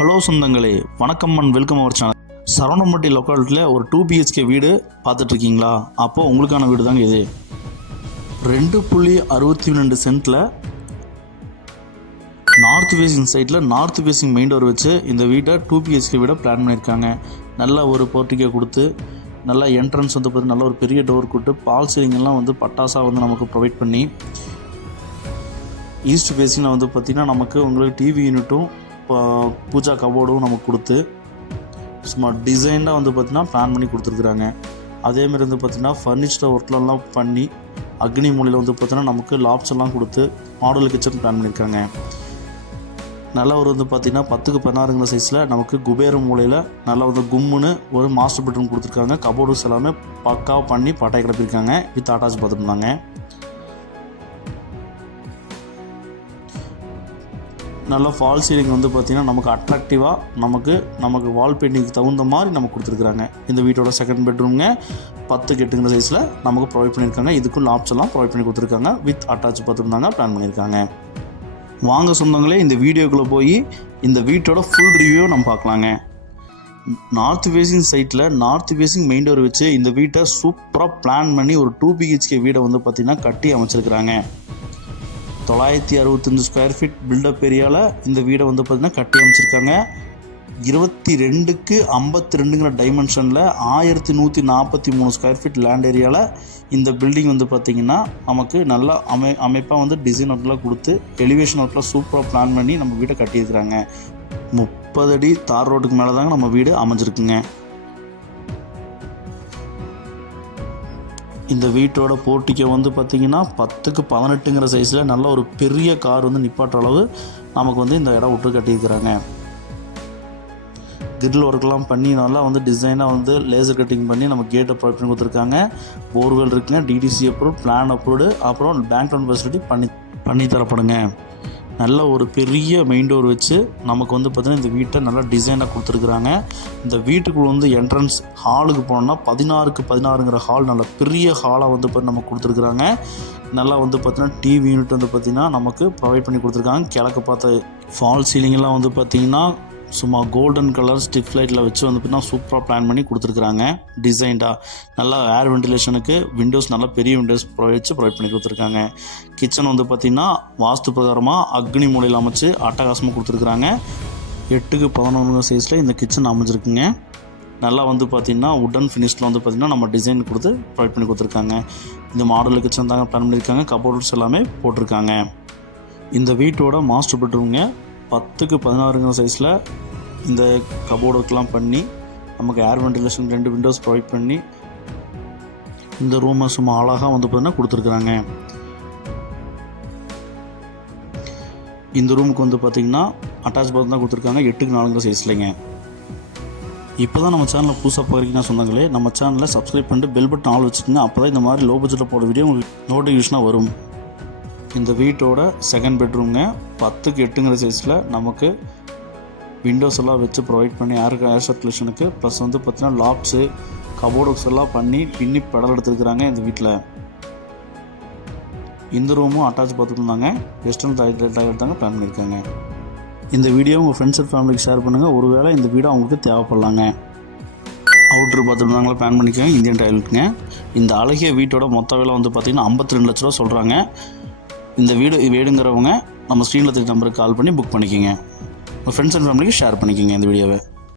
Hello சொந்தங்களே, வணக்கம் and welcome our channel. Saravanampatti லொக்காலிட்டியில் ஒரு 2 BHK வீடு பார்த்துட்ருக்கீங்களா? அப்போது உங்களுக்கான வீடு தாங்க இது. 2.62 சென்ட்டில் நார்த் ஃபேஸிங் சைட்டில் நார்த் ஃபேஸிங் மெயின் டோர் வச்சு இந்த வீட்டை 2 BHK வீடை பிளான் பண்ணியிருக்காங்க. நல்ல ஒரு போர்ட்டிகோ கொடுத்து, நல்ல என்ட்ரன்ஸ் வந்து பார்த்து நல்ல ஒரு பெரிய டோர் கொடுத்து, பால் சீலிங்கெல்லாம் வந்து பட்டாசாக வந்து நமக்கு ப்ரொவைட் பண்ணி, ஈஸ்ட் ஃபேஸிங்கில் வந்து பார்த்திங்கன்னா நமக்கு உங்களுக்கு டிவி யூனிட்டும் பூஜா கபோர்டும் நமக்கு கொடுத்து சும்மா டிசைனாக வந்து பார்த்திங்கன்னா பிளான் பண்ணி கொடுத்துருக்குறாங்க. அதேமாதிரி வந்து பார்த்திங்கன்னா ஃபர்னிச்சர் ஒர்க்லாம் பண்ணி அக்னி மூலையில் வந்து பார்த்திங்கன்னா நமக்கு லாப்ஸ் எல்லாம் கொடுத்து மாடல் கிச்சன் பிளான் பண்ணியிருக்காங்க. நல்லா ஒரு வந்து பார்த்திங்கன்னா 10x16 சைஸில் நமக்கு குபேர மூலையில் நல்லா வந்து கும்முன்னு ஒரு மாஸ்டர் பெட்ரூம் கொடுத்துருக்காங்க. கபோர்ட்ஸ் எல்லாமே பக்காவாக பண்ணி பட்டாய் கிளப்பியிருக்காங்க. With attach பார்த்துருந்தாங்க. நல்ல ஃபால் சீலிங் வந்து பார்த்திங்கன்னா நமக்கு அட்ராக்டிவாக நமக்கு வால் பெயிண்டிங்க்கு தகுந்த மாதிரி நமக்கு கொடுத்துருக்குறாங்க. இந்த வீட்டோட செகண்ட் பெட்ரூம்ங்க 10x8 சைஸில் நமக்கு ப்ரொவைட் பண்ணியிருக்காங்க. இதுக்கும் லாப்ஸ் எல்லாம் ப்ரொவைட் பண்ணி கொடுத்துருக்காங்க. வித் அட்டாச் பார்த்துருந்தாங்க பிளான் பண்ணியிருக்காங்க. வாங்க சொந்தங்களே, இந்த வீடியோக்குள்ளே போய் இந்த வீட்டோட ஃபுல் ரிவ்யூ நம்ம பார்க்கலாங்க. நார்த் ஃபேஸிங் சைட்டில் நார்த் ஃபேஸிங் மெயின் டோர் வச்சு இந்த வீட்டை சூப்பராக பிளான் பண்ணி ஒரு 2 BHK வீடை வந்து பார்த்திங்கன்னா கட்டி அமைச்சிருக்கிறாங்க. 965 ஸ்கொயர் ஃபீட் பில்டப் ஏரியாவில் இந்த வீடை வந்து பார்த்திங்கன்னா கட்டி அமைச்சிருக்காங்க. 22x52 டைமென்ஷனில் 1143 ஸ்கொயர் ஃபீட் லேண்ட் ஏரியாவில் இந்த பில்டிங் வந்து பார்த்திங்கன்னா நமக்கு நல்லா அமைப்பாக வந்து டிசைன் ஒர்க்லாம் கொடுத்து எலிவேஷன் ஒர்க்லாம் சூப்பராக பிளான் பண்ணி நம்ம வீட்டை கட்டியிருக்கிறாங்க. 30 அடி தார் ரோட்டுக்கு மேலே தாங்க நம்ம வீடு அமைஞ்சிருக்குங்க. இந்த வீட்டோட போர்ட்டிக்கோ வந்து பார்த்திங்கன்னா 10x18 சைஸில் நல்ல ஒரு பெரிய கார் வந்து நிப்பாட்டுற அளவு நமக்கு வந்து இந்த இடம் விட்டு கட்டியிருக்கிறாங்க. கிரில் ஒர்க்கெலாம் பண்ணி நல்லா வந்து டிசைனாக வந்து லேசர் கட்டிங் பண்ணி நம்ம கேட்டை ப்ரொவைட் பண்ணி கொடுத்துருக்காங்க. போர்வெல் இருக்குங்க, டிடிசி அப்ரூவ், பிளான் அப்ரூவ்டு, அப்புறம் பேங்க் லோன் ஃபெசிலிட்டி பண்ணி தரப்படுங்க. நல்ல ஒரு பெரிய மெயின் டோர் வச்சு நமக்கு வந்து பார்த்திங்கன்னா இந்த வீட்டை நல்லா டிசைனாக கொடுத்துருக்குறாங்க. இந்த வீட்டுக்குள்ளே வந்து என்ட்ரன்ஸ் ஹாலுக்கு போனோம்னா 16x16 ஹால் நல்ல பெரிய ஹாலாக வந்து பார்த்து நமக்கு கொடுத்துருக்குறாங்க. நல்லா வந்து பார்த்திங்கன்னா டிவி யூனிட் வந்து பார்த்திங்கன்னா நமக்கு ப்ரொவைட் பண்ணி கொடுத்துருக்காங்க. கிழக்கு பார்த்த ஃபால் சீலிங்கெல்லாம் வந்து பார்த்திங்கன்னா சும்மா கோல்டன் கலர் ஸ்டிக் லைட்டில் வச்சு வந்து பார்த்திங்கன்னா சூப்பராக பிளான் பண்ணி கொடுத்துருக்குறாங்க. டிசைன்டாக நல்லா ஏர் வென்டிலேஷனுக்கு விண்டோஸ் நல்லா பெரிய விண்டோஸ் ப்ரொவைட் பண்ணி கொடுத்துருக்காங்க. கிச்சன் வந்து பார்த்திங்கன்னா வாஸ்து பிரகாரமாக அக்னி மூலையில் அமைச்சு அட்டகாசமாக கொடுத்துருக்குறாங்க. 8x11 சைஸில் இந்த கிச்சன் அமைஞ்சிருக்குங்க. நல்லா வந்து பார்த்திங்கன்னா உடன் ஃபினிஷில் வந்து பார்த்திங்கன்னா நம்ம டிசைன் கொடுத்து ப்ரொவைட் பண்ணி கொடுத்துருக்காங்க. இந்த மாடல் கிச்சன் தாங்க பிளான் பண்ணியிருக்காங்க. கபோர்ட்ஸ் எல்லாமே போட்டிருக்காங்க. இந்த வீட்டோட மாஸ்டர் பெட்ரூம்ங்க 10x16 சைஸில் இந்த கபோர்டு ஒர்க்லாம் பண்ணி நமக்கு ஏர் வென்டிலேஷன் 2 விண்டோஸ் ப்ரொவைட் பண்ணி இந்த ரூமை சும்மா அழகாக வந்து பார்த்திங்கன்னா கொடுத்துருக்குறாங்க. இந்த ரூமுக்கு வந்து பார்த்திங்கன்னா அட்டாச் பாத் தான் கொடுத்துருக்காங்க. 8x4 சைஸ்லைங்க. இப்போ தான் நம்ம சேனலில் புதுசாக பார்க்குறீங்கன்னா சொந்தங்களே, நம்ம சேனலில் சப்ஸ்கிரைப் பண்ணிட்டு பெல் பட்டன் ஆல் வச்சுக்கோங்க. அப்போ தான் இந்த மாதிரி லோ பட்ஜெட்டில் போட வீடியோ உங்களுக்கு நோட்டிஃபிகேஷனாக வரும். இந்த வீட்டோட செகண்ட் பெட்ரூம்ங்க 10x8 சைஸில் நமக்கு விண்டோஸ் எல்லாம் வச்சு ப்ரொவைட் பண்ணி ஏர் சர்க்குலேஷனுக்கு ப்ளஸ் வந்து பார்த்திங்கன்னா லாப்ஸு கபோர்ட்ஸ் எல்லாம் பண்ணி பின்னி பெடல் எடுத்துருக்குறாங்க. இந்த வீட்டில் இந்த ரூமும் அட்டாச் பார்த்துருந்தாங்க. வெஸ்டர்ன் டாய்லெட் தாங்க பிளான் பண்ணியிருக்காங்க. இந்த வீடியோ உங்கள் ஃப்ரெண்ட்ஸ் அண்ட் ஃபேமிலிக்கு ஷேர் பண்ணுங்கள். ஒருவேளை இந்த வீடியோ அவங்களுக்கு தேவைப்படலாங்க. அவுட்ரு பார்த்துருந்தாங்களா பிளான் பண்ணிக்கோங்க. இந்தியன் டாய்லெட்டுங்க. இந்த அழகிய வீட்டோட மொத்த விலை வந்து பார்த்திங்கன்னா 52 லட்ச ரூபா சொல்கிறாங்க. இந்த வீடு வேணுங்கிறவங்க நம்ம ஸ்க்ரீனில் நம்பருக்கு கால் பண்ணி புக் பண்ணிக்கோங்க. உங்கள் ஃப்ரெண்ட்ஸ் அண்ட் ஃபேமிலிக்கு ஷேர் பண்ணிக்கோங்க இந்த வீடியோவை.